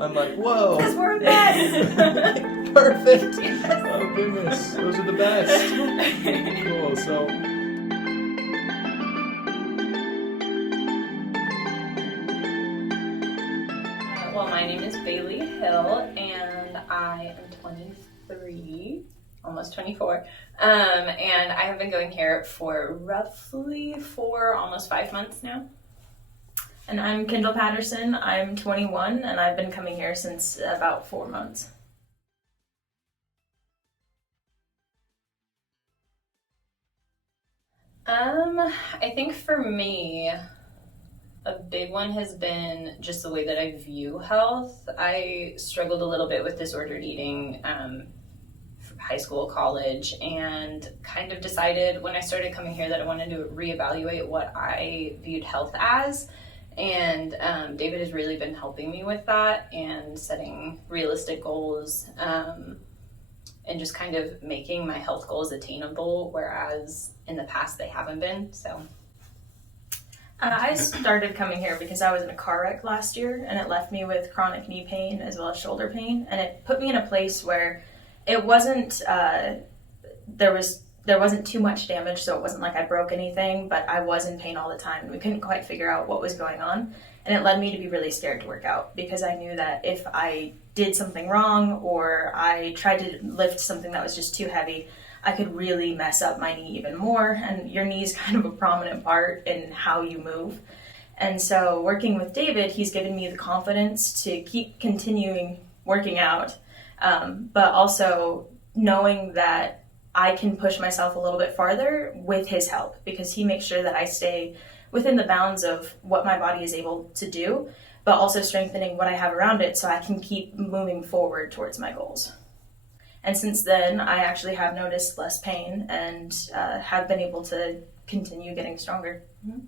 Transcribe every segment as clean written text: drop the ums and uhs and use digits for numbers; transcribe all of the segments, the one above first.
I'm like, whoa. Because we're a mess. Perfect. Yes. Oh goodness, those are the best. Cool. So. Well, my name is Bailey Hill, and I am 23, almost 24, and I have been going here for roughly almost 5 months now. And I'm Kyndal Patterson. I'm 21, and I've been coming here since about 4 months. I think for me, a big one has been just the way that I view health. I struggled a little bit with disordered eating high school, college, and kind of decided when I started coming here that I wanted to reevaluate what I viewed health as. And David has really been helping me with that and setting realistic goals and just kind of making my health goals attainable, whereas in the past they haven't been. So I started coming here because I was in a car wreck last year, and it left me with chronic knee pain as well as shoulder pain, and it put me in a place where it wasn't there wasn't too much damage, so it wasn't like I broke anything, but I was in pain all the time. We couldn't quite figure out what was going on, and it led me to be really scared to work out because I knew that if I did something wrong or I tried to lift something that was just too heavy, I could really mess up my knee even more, and your knee is kind of a prominent part in how you move. And so working with David, he's given me the confidence to keep continuing working out, but also knowing that I can push myself a little bit farther with his help, because he makes sure that I stay within the bounds of what my body is able to do, but also strengthening what I have around it so I can keep moving forward towards my goals. And since then, I actually have noticed less pain and have been able to continue getting stronger. Mm-hmm.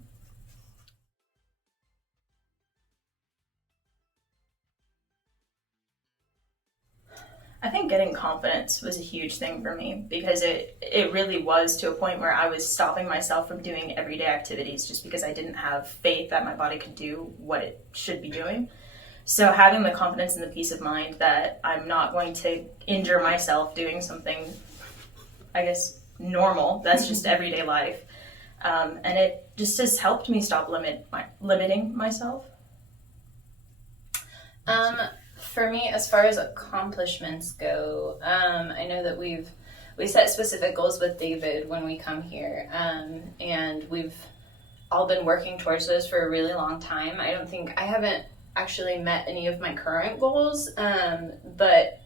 I think getting confidence was a huge thing for me because it really was to a point where I was stopping myself from doing everyday activities just because I didn't have faith that my body could do what it should be doing. So having the confidence and the peace of mind that I'm not going to injure myself doing something, I guess, normal, that's just everyday life. And it just has helped me stop limiting myself. For me, as far as accomplishments go, I know that we set specific goals with David when we come here, and we've all been working towards those for a really long time. I haven't actually met any of my current goals, but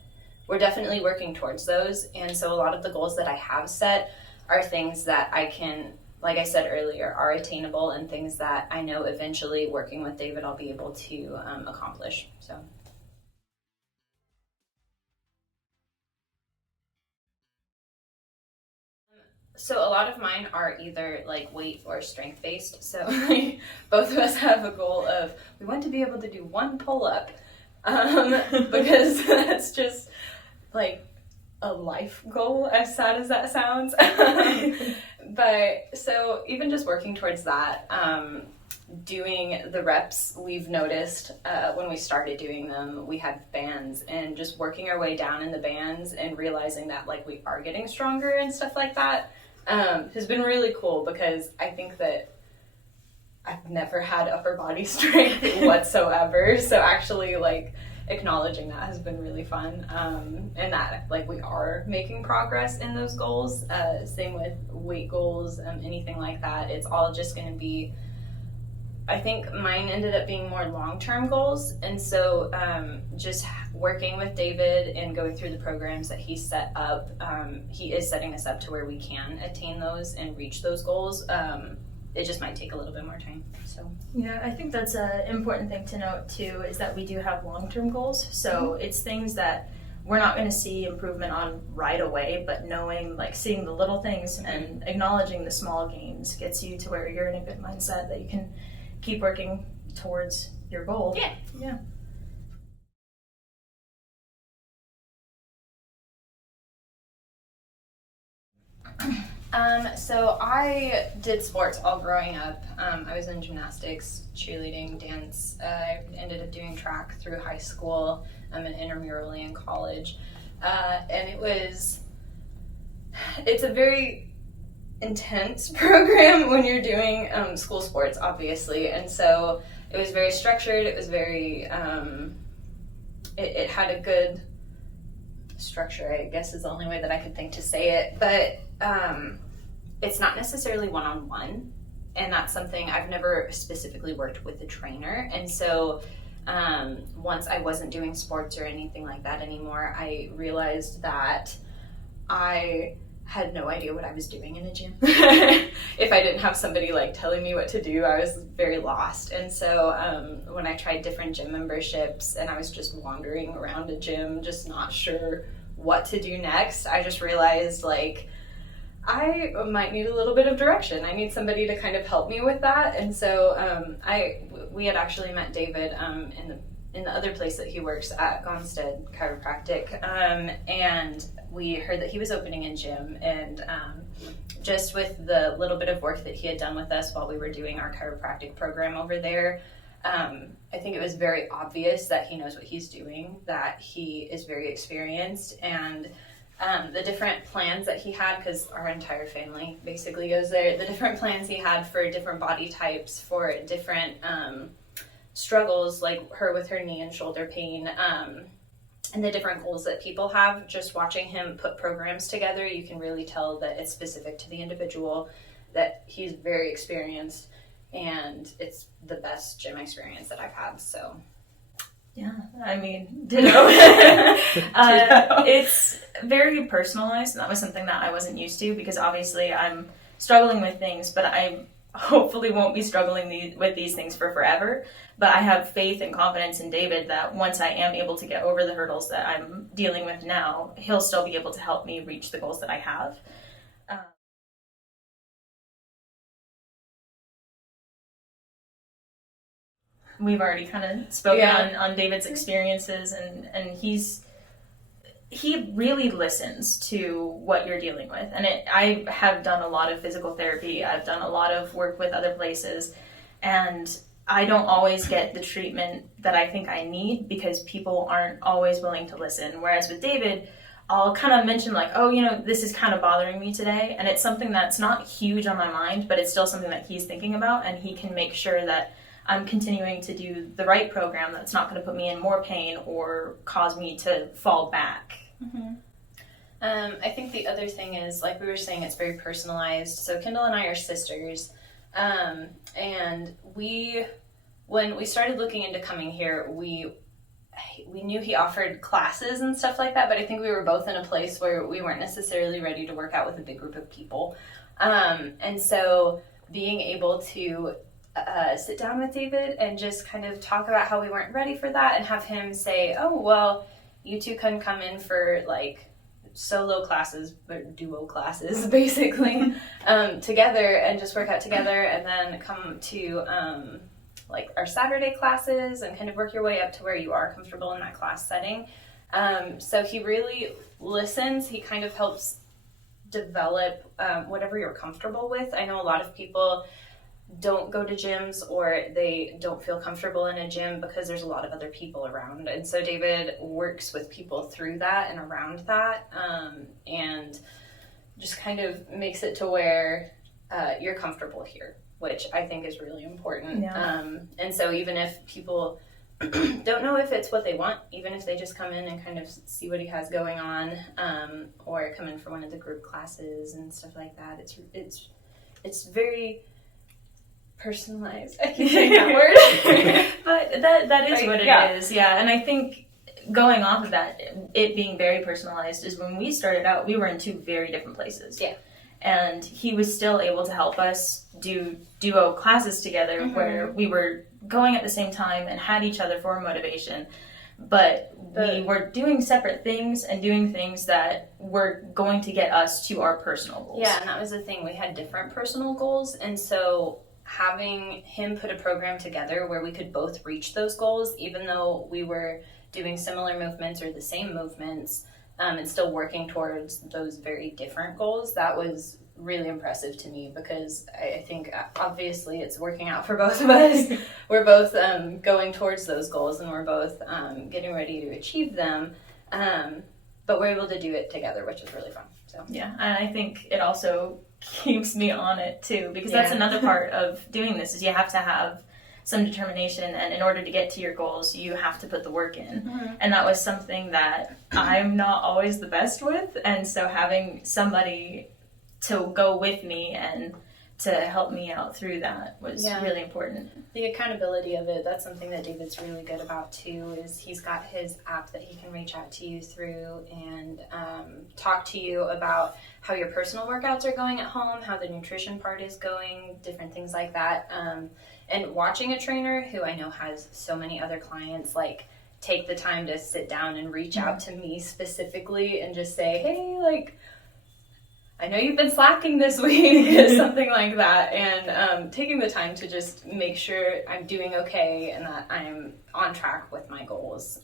we're definitely working towards those. And so a lot of the goals that I have set are things that I can, like I said earlier, are attainable and things that I know eventually working with David I'll be able to accomplish. So a lot of mine are either like weight or strength based. So both of us have a goal of we want to be able to do one pull up because that's just like a life goal, as sad as that sounds. But so even just working towards that, doing the reps, we've noticed when we started doing them, we had bands, and just working our way down in the bands and realizing that like we are getting stronger and stuff like that has been really cool, because I think that I've never had upper body strength whatsoever. So actually like acknowledging that has been really fun, and that like we are making progress in those goals. Same with weight goals, anything like that. It's all just going to be, I think mine ended up being more long-term goals. And so just working with David and going through the programs that he set up, he is setting us up to where we can attain those and reach those goals. It just might take a little bit more time. So yeah, I think that's an important thing to note too, is that we do have long-term goals. So it's things that we're not going to see improvement on right away, but knowing, like seeing the little things and acknowledging the small gains gets you to where you're in a good mindset that you can keep working towards your goal. Yeah. So I did sports all growing up. I was in gymnastics, cheerleading, dance. I ended up doing track through high school, and intramurally in college. And it's a very intense program when you're doing school sports, obviously. And so it was very structured. It was very, it had a good structure, I guess is the only way that I could think to say it. But it's not necessarily one-on-one, and that's something I've never specifically worked with a trainer. And so once I wasn't doing sports or anything like that anymore, I realized that I had no idea what I was doing in a gym. If I didn't have somebody like telling me what to do, I was very lost. And so when I tried different gym memberships and I was just wandering around a gym, just not sure what to do next, I just realized like I might need a little bit of direction. I need somebody to kind of help me with that. And so we had actually met David in the other place that he works at, Gonstead Chiropractic, and we heard that he was opening a gym, and just with the little bit of work that he had done with us while we were doing our chiropractic program over there, I think it was very obvious that he knows what he's doing, that he is very experienced, and the different plans that he had, because our entire family basically goes there, the different plans he had for different body types, for different struggles, like her with her knee and shoulder pain, and the different goals that people have, just watching him put programs together, you can really tell that it's specific to the individual, that he's very experienced, and it's the best gym experience that I've had, so. Yeah, I mean, ditto. It's very personalized, and that was something that I wasn't used to, because obviously I'm struggling with things, but I hopefully won't be struggling with these things for forever. But I have faith and confidence in David that once I am able to get over the hurdles that I'm dealing with now, he'll still be able to help me reach the goals that I have. We've already kind of spoken on David's experiences, and he really listens to what you're dealing with. And I have done a lot of physical therapy. I've done a lot of work with other places, and I don't always get the treatment that I think I need because people aren't always willing to listen. Whereas with David, I'll kind of mention like, oh, this is kind of bothering me today. And it's something that's not huge on my mind, but it's still something that he's thinking about, and he can make sure that I'm continuing to do the right program that's not going to put me in more pain or cause me to fall back. Mm-hmm. I think the other thing is, like we were saying, it's very personalized. So Kyndal and I are sisters, and when we started looking into coming here, we knew he offered classes and stuff like that, but I think we were both in a place where we weren't necessarily ready to work out with a big group of people. And so being able to sit down with David and just kind of talk about how we weren't ready for that, and have him say, oh, well, you two can come in for like solo classes, or duo classes, basically, together, and just work out together, and then come to like our Saturday classes and kind of work your way up to where you are comfortable in that class setting. So he really listens. He kind of helps develop whatever you're comfortable with. I know a lot of people don't go to gyms, or they don't feel comfortable in a gym because there's a lot of other people around. And so David works with people through that and around that, and just kind of makes it to where you're comfortable here, which I think is really important. Yeah. And so even if people don't know if it's what they want, even if they just come in and kind of see what he has going on, or come in for one of the group classes and stuff like that, it's very personalized. I keep saying that word. But that is right, what it is. Yeah. And I think going off of that, it being very personalized, is when we started out, we were in two very different places. Yeah. And he was still able to help us do duo classes together, mm-hmm. where we were going at the same time and had each other for motivation. But we were doing separate things and doing things that were going to get us to our personal goals. Yeah, and that was the thing. We had different personal goals, and so having him put a program together where we could both reach those goals, even though we were doing similar movements or the same movements, and still working towards those very different goals, that was really impressive to me because I think obviously it's working out for both of us. We're both going towards those goals and we're both getting ready to achieve them. But we're able to do it together, which is really fun. So yeah, and I think it also keeps me on it too, because that's another part of doing this is you have to have some determination, and in order to get to your goals you have to put the work in. And that was something that I'm not always the best with, and so having somebody to go with me and to help me out through that was really important. The accountability of it, that's something that David's really good about too, is he's got his app that he can reach out to you through and talk to you about how your personal workouts are going at home, how the nutrition part is going, different things like that. And watching a trainer who I know has so many other clients, like, take the time to sit down and reach out to me specifically and just say, hey, like, I know you've been slacking this week, something like that, and taking the time to just make sure I'm doing okay and that I'm on track with my goals.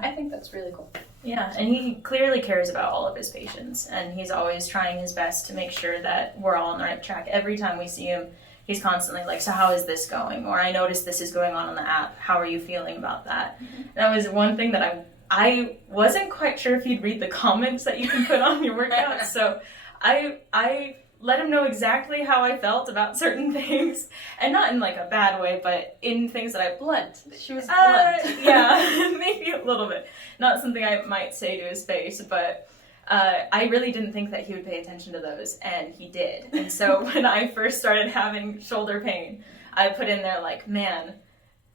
I think that's really cool. Yeah, and he clearly cares about all of his patients, and he's always trying his best to make sure that we're all on the right track. Every time we see him, he's constantly like, so how is this going? Or I noticed this is going on the app. How are you feeling about that? That was one thing that I wasn't quite sure if he'd read the comments that you can put on your workouts, so I let him know exactly how I felt about certain things, and not in like a bad way, but in things that I blunt. She was blunt. Yeah, maybe a little bit. Not something I might say to his face, but I really didn't think that he would pay attention to those, and he did. And so when I first started having shoulder pain, I put in there like, man,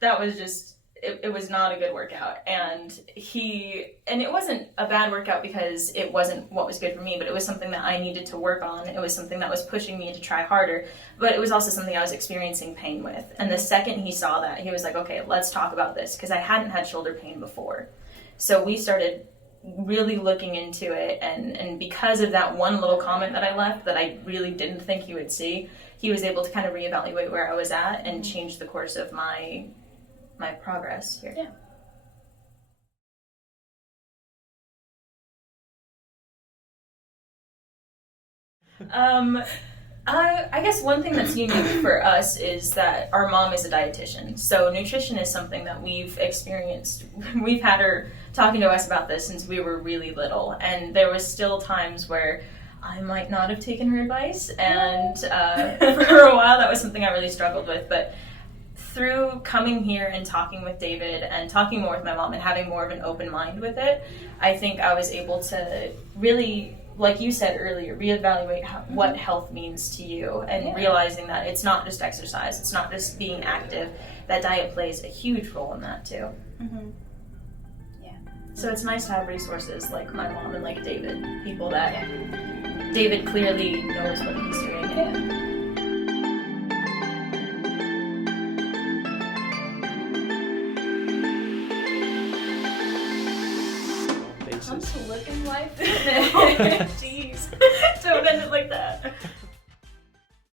that was just... It was not a good workout, and it wasn't a bad workout because it wasn't what was good for me, but it was something that I needed to work on. It was something that was pushing me to try harder, but it was also something I was experiencing pain with. And the second he saw that, he was like, okay, let's talk about this, because I hadn't had shoulder pain before. So we started really looking into it, and because of that one little comment that I left that I really didn't think he would see, he was able to kind of reevaluate where I was at and change the course of my progress here. Yeah. I guess one thing that's unique for us is that our mom is a dietitian. So nutrition is something that we've experienced. We've had her talking to us about this since we were really little, and there was still times where I might not have taken her advice, and for a while that was something I really struggled with, but through coming here and talking with David and talking more with my mom and having more of an open mind with it, I think I was able to really, like you said earlier, reevaluate what health means to you, and realizing that it's not just exercise, it's not just being active, that diet plays a huge role in that too. Yeah. So it's nice to have resources like my mom and like David, people that David clearly knows what he's doing. Yeah. I'm so looking life. Jeez. Don't end it like that.